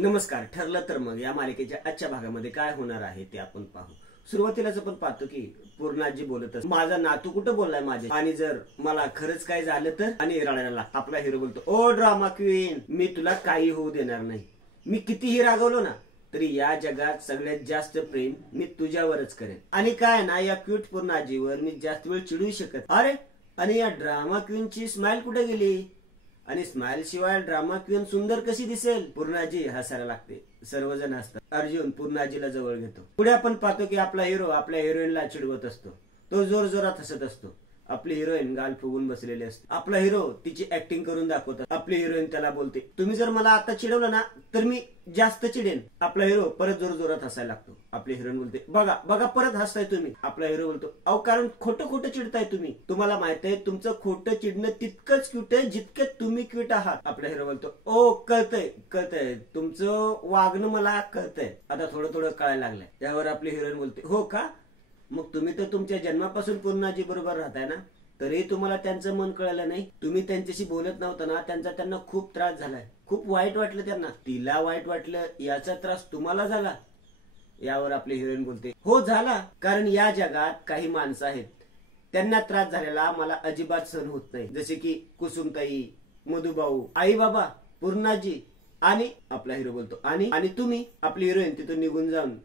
नमस्कार. ठरलं तर मग या मालिकेच्या आजच्या भागामध्ये काय होणार आहे ते आपण पाहू. सुरुवातीलाच आपण पाहतो की पूर्णाजी बोलत असते, माझा नातू कुठं बोललाय माझे, आणि जर मला खरंच काय झालं तर. आणि रडायला आपला हिरो बोलतो, ओ ड्रामा क्वीन, मी तुला काही होऊ देणार नाही. मी कितीही रागवलो ना तरी या जगात सगळ्यात जास्त प्रेम मी तुझ्यावरच करेन. आणि काय ना, या क्यूट पूर्णाजीवर मी जास्त वेळ चिडू शकत. अरे, आणि या ड्रामा क्वीनची स्माइल कुठे गेली? आणि स्माइल शिवाय ड्रामा क्वीन सुंदर कशी दिसेल? पूर्णाजी हसायला लागते. सर्वजण हसतात. अर्जुन पूर्णाजीला जवळ घेतो. पुढे आपण पाहतो की आपला हिरो आपल्या हिरोईनला चिडवत असतो. तो जोर जोरात हसत असतो. आपली हिरोईन गाल फुगून बसलेली असते. आपला हिरो तिची ऍक्टिंग करून दाखवतात. आपली हिरोईन त्याला बोलते, तुम्ही जर मला आता चिडवलं ना तर मी जास्त चिडेन. आपला हिरो परत जोर जोरात हसायला लागतो. आपली हिरोईन बोलते, बघा बघा परत हसताय तुम्ही. आपला हिरो बोलतो, अहो कारण खोटं खोटं चिडताय तुम्ही. तुम्हाला माहित आहे तुमचं खोटं चिडणं तितकंच क्यूट आहे जितके तुम्ही क्यूट आहात. आपला हिरो बोलतो, ओ कळतंय कळतंय, तुमचं वागणं मला कळतंय, आता थोडं थोडं कळायला लागलंय. त्यावर आपली हिरोईन बोलते, हो का? मग तुम्ही तर तुमच्या जन्मापासून पूर्णाजी बरोबर राहताय ना, तरी तुम्हाला त्यांचं मन कळलं नाही. तुम्ही त्यांच्याशी बोलत नव्हता ना, त्यांना खूप त्रास झालाय, खूप वाईट वाटलं त्यांना. तिला वाईट वाटलं याचा त्रास तुम्हाला झाला? यावर आपली हिरोईन बोलते, हो झाला, कारण या जगात काही माणसं आहेत त्यांना त्रास झालेला मला अजिबात सहन होत नाही. जसे की कुसुमताई, मधुभाऊ, आई बाबा, पूर्णाजी. आणि आपला हिरो बोलतो, आणि तुम्ही. आपली हिरोईन तिथून निघून जाऊन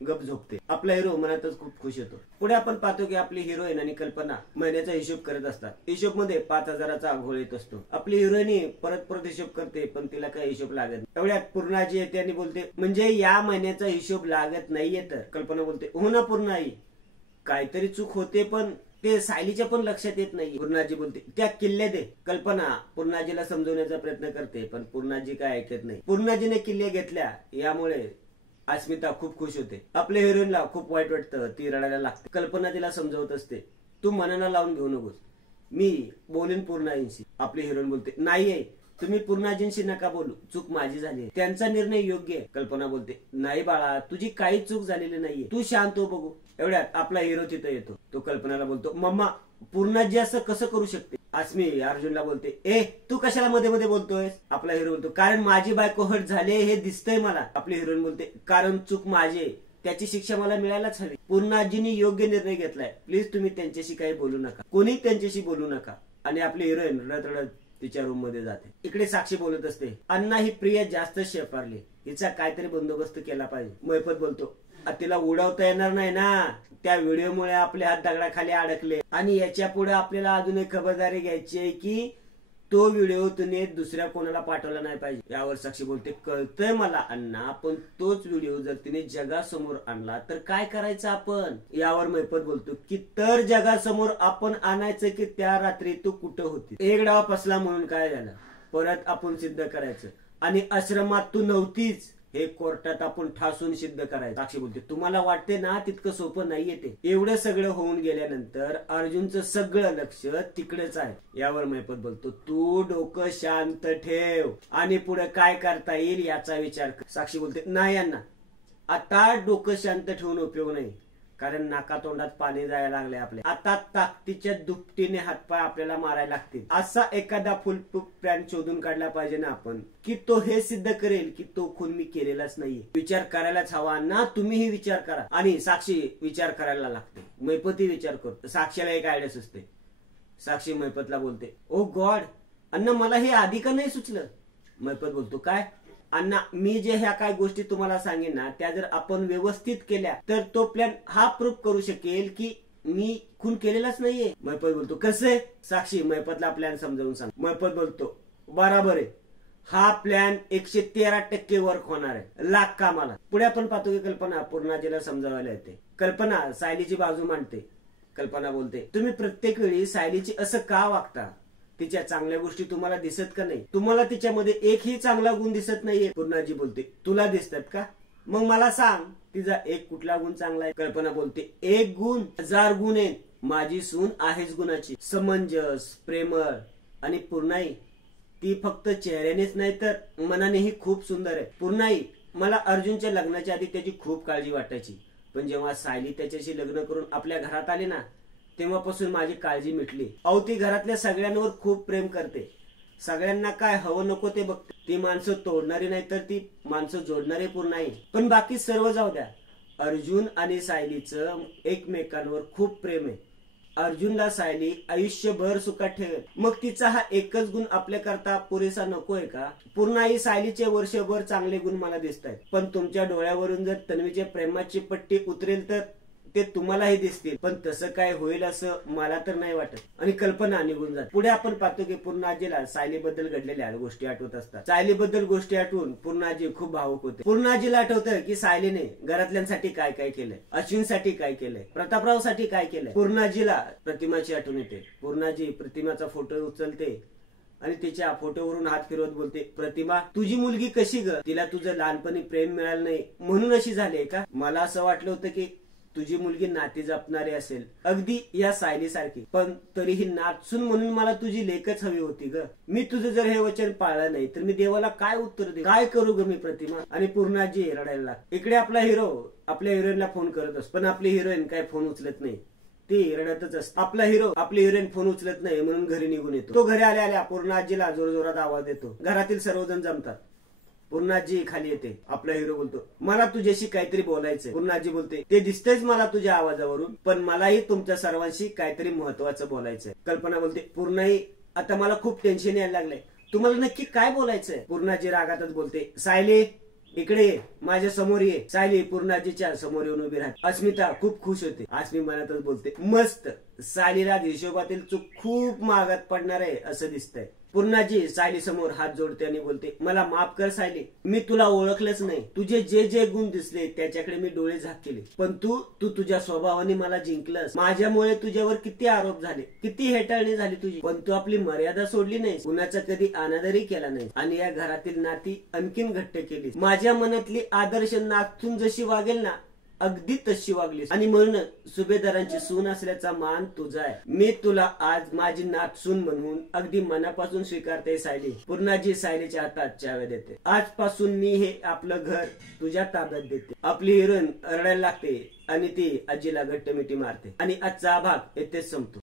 गप झोपते. आपला हिरो मनातच खूप खुश होतो. पुढे आपण पाहतो की आपली हिरोईन आणि कल्पना महिन्याचा हिशोब करत असतात. हिशोब मध्ये 5,000चा घोळ येत असतो. आपली हिरोईन परत हिशोब करते पण तिला काही हिशोब लागत नाही. एवढ्यात पूर्णाजी येते आणि बोलते, म्हणजे या महिन्याचा हिशोब लागत नाहीये तर? कल्पना बोलते, हो ना पूर्णाई, काहीतरी चूक होते पण ते सायलीच्या पण लक्षात येत नाही. पूर्णाजी बोलते, त्या किल्ले दे. कल्पना पूर्णाजीला समजवण्याचा प्रयत्न करते पण पूर्णाजी काय ऐकत नाही. पूर्णाजीने किल्ले घेतल्या यामुळे अस्मिता खूप खुश होते. आपल्या हिरोईनला खूप वाईट वाटतं, ती रडायला लागते. कल्पना तिला समजवत असते, तू मनाला लावून घेऊ नकोस, मी बोलीन पूर्णाजींशी. आपली हिरोईन बोलते, नाहीये, तुम्ही पूर्णाजींशी नका बोलू, चूक माझी झाली, त्यांचा निर्णय योग्य आहे. कल्पना बोलते, नाही बाळा, तुझी काही चूक झालेली नाहीये, तू शांत हो बघू. एवढ्यात आपला हिरो तिथं येतो. तो कल्पनाला बोलतो, मम्मा, पूर्णाजी असं कसं करू शकते? अस्मी अर्जुनला बोलते, ए तू कशाला मध्ये मध्ये बोलतोयस? आपला हिरो बोलतो, कारण माझी बायको हट झाले हे दिसतंय मला. आपली हिरोईन बोलते, कारण चूक माझी, त्याची शिक्षा मला मिळायलाच हवी. पूर्णाजींनी योग्य निर्णय घेतलाय, प्लीज तुम्ही त्यांच्याशी काही बोलू नका, कोणी त्यांच्याशी बोलू नका. आणि आपली हिरोईन रडत रडत तिच्या रूम मध्ये जाते. इकडे साक्षी बोलत असते, अण्णा ही प्रिया जास्त शेफारली, हिचा काहीतरी बंदोबस्त केला पाहिजे. मैपत बोलतो, तिला उडवता येणार नाही ना, त्या व्हिडिओमुळे आपले हात दगडाखाली अडकले आणि याच्या पुढे आपल्याला अजून एक खबरदारी घ्यायची आहे की तो व्हिडिओ तुम्ही दुसऱ्या कोणाला पाठवला नाही पाहिजे. यावर साक्षी बोलते, कळतंय मला अण्णा, पण तोच व्हिडिओ जर तिने जगासमोर आणला तर काय करायचं आपण? यावर मैपत बोलतो की तर जगासमोर आपण आणायचं की त्या रात्री तू कुठं होती? एक डाव फसला म्हणून काय झालं, परत आपण सिद्ध करायचं. आणि आश्रमात तू नव्हतीच हे कोर्टात आपण ठासून सिद्ध करायचं. साक्षी बोलते, तुम्हाला वाटते ना तितकं सोपं नाहीये ते. एवढं सगळं होऊन गेल्यानंतर अर्जुनचं सगळं लक्ष तिकडेच आहे. यावर मैपत बोलतो, तू डोकं शांत ठेव आणि पुढे काय करता येईल याचा विचार कर. साक्षी बोलते, नाही अण्णा, आता डोकं शांत ठेवून उपयोग नाही, कारण नाकातोंडात पाणी जायला लागले आपले. आता ताकदीच्या दुपटीने हातपाय आपल्याला मारायला लागतील. असा एखादा फुलप्रूफ प्लॅन शोधून काढला पाहिजे ना आपण, की तो हे सिद्ध करेल की तो खून मी केलेलाच नाहीये. विचार करायलाच हवा ना, तुम्हीही विचार करा. आणि साक्षी विचार करायला लागते. मैपतही विचार करतो. साक्षीला एक आयडिया सुचते. साक्षी मैपतला बोलते, ओ गॉड अण्णा, मला हे आधी का नाही सुचलं? मैपत बोलतो, काय? अण्णा, मी जे ह्या काय गोष्टी तुम्हाला सांगेन ना त्या जर आपण व्यवस्थित केल्या तर तो प्लॅन हा प्रूफ करू शकेल की मी खून केलेलाच नाहीये. मैपत बोलतो, कसे? साक्षी मैपतला प्लॅन समजावून सांग. मैपत बोलतो, बराबर आहे, हा प्लॅन 113% वर्क होणार आहे, लाख कामाला. पुढे आपण पाहतो की कल्पना पूर्णाजीला समजावायला येते. कल्पना सायलीची बाजू मांडते. कल्पना बोलते, तुम्ही प्रत्येक वेळी सायलीची असं का वागता? तिच्या चांगल्या गोष्टी तुम्हाला दिसत का नाही? तुम्हाला तिच्यामध्ये एकही चांगला गुण दिसत नाहीये. पूर्णाजी बोलते, तुला दिसतात का? मग मला सांग तिचा एक कुठला गुण चांगला आहे? कल्पना बोलते, एक गुण 1000 गुण आहेत. माझी सून आहेच गुणाची, समंजस, प्रेमळ आणि पूर्णाई ती फक्त चेहऱ्यानेच नाही तर मनानेही खूप सुंदर आहे. पूर्णाई, मला अर्जुनच्या लग्नाच्या आधी त्याची खूप काळजी वाटायची, पण जेव्हा सायली त्याच्याशी लग्न करून आपल्या घरात आली ना तेव्हापासून माझी काळजी मिटली. अहो, ती घरातल्या सगळ्यांवर खूप प्रेम करते. सगळ्यांना काय हवं नको ते बघते. ती माणसं तोडणारी नाही तर ती माणसं जोडणारी पूर्ण नाही. पण बाकी सर्व जाऊ द्या, अर्जुन आणि सायलीचं एकमेकांवर खूप प्रेम आहे. अर्जुनला सायली आयुष्यभर सुखात ठेवेल. मग तिचा हा एकच गुण आपल्याकरता पुरेसा नकोय का? पूर्ण आई सायलीचे वर्षभर चांगले गुण मला दिसत आहेत, पण तुमच्या डोळ्यावरून जर तन्वीच्या प्रेमाची पट्टी उतरेल तर ते तुम्हालाही दिसतील. पण तसं काय होईल असं मला तर नाही वाटत. आणि कल्पना निघून जाते. पुढे आपण पाहतो की पूर्ण आजीला सायलीबद्दल घडलेल्या गोष्टी आठवत असतात. सायलीबद्दल गोष्टी आठवून पूर्ण आजी खूप भावुक होते. पूर्ण आजीला आठवतं की सायलीने घरातल्यांसाठी काय काय केलंय, अश्विनसाठी काय केलंय, प्रतापरावसाठी काय केलंय. पूर्ण आजीला प्रतिमाची आठवण येते. पूर्ण आजी प्रतिमाचा फोटो उचलते आणि तिच्या फोटोवरून हात फिरवत बोलते, प्रतिमा तुझी मुलगी कशी ग? तिला तुझं लहानपणी प्रेम मिळालं नाही म्हणून अशी झाली का? मला असं वाटलं होतं की तुझी मुलगी नाती जपणारी असेल, अगदी या सायली सारखी, पण तरीही नाचून म्हणून मला तुझी लेकच हवी होती ग. मी तुझं जर हे वचन पाळलं नाही तर मी देवाला काय उत्तर दे? काय करू ग मी प्रतिमा? आणि पूर्ण आजी रडायला लागते. इकडे आपला हिरो आपल्या हिरोईनला फोन करत असतो, पण आपली हिरोईन काय फोन उचलत नाही. ती रडतच असते. आपला हिरो आपली हिरोईन फोन उचलत नाही म्हणून घरी निघून येतो. तो घरी आल्या आल्या पूर्ण आजीला जोरजोरात आवाज देतो. घरातील सर्वजण जमतात. पूर्ण आजी खाली येते. आपला हिरो बोलतो, मला तुझ्याशी काहीतरी बोलायचंय. पूर्ण आजी बोलते, ते दिसतेच मला तुझ्या आवाजावरून, पण मलाही तुमच्या सर्वांशी काहीतरी महत्वाचं बोलायचंय. कल्पना बोलते, पूर्णाई आता मला खूप टेन्शन यायला लागलंय, तुम्हाला नक्की काय बोलायचंय? पूर्ण आजी रागातच बोलते, सायली इकडे ये, माझ्या समोर ये. सायली पूर्ण आजीच्या समोर येऊन उभी राहते. अस्मिता खूप खुश होते. अस्मी मनातच बोलते, मस्त, सायलीला हिशोबातील चूक खूप महागात पडणार आहे असं दिसतंय. पूर्णाजी सायली समोर हात जोडते आणि बोलते, मला माफ कर सायली, मी तुला ओळखलंच नाही. तुझे जे जे गुण दिसले त्याच्याकडे मी डोळे झाक केले, पण तू तुझ्या स्वभावाने मला जिंकलंस. माझ्यामुळे तुझ्यावर किती आरोप झाले, किती हेटाळणी झाली तुझी, पण तू आपली मर्यादा सोडली नाही, कुणाचा कधी अनादरही केला नाही आणि या घरातील नाती आणखीन घट्ट केली. माझ्या मनातली आदर्श नागतून जशी वागेल ना अगदी तशी वागलीस, आणि म्हणून सुभेदारांची सून असल्याचा मान तुझा आहे. मी तुला आज माझी नातसून म्हणून अगदी मनापासून स्वीकारते सायली. पूर्णाजी सायलीच्या हातात चाव्या देते. आजपासून मी हे आपलं घर तुझ्या ताब्यात देते. आपली हिरोईन रडायला लागते आणि ती आजीला घट्ट मिठी मारते. आणि आजचा भाग येथेच संपतो.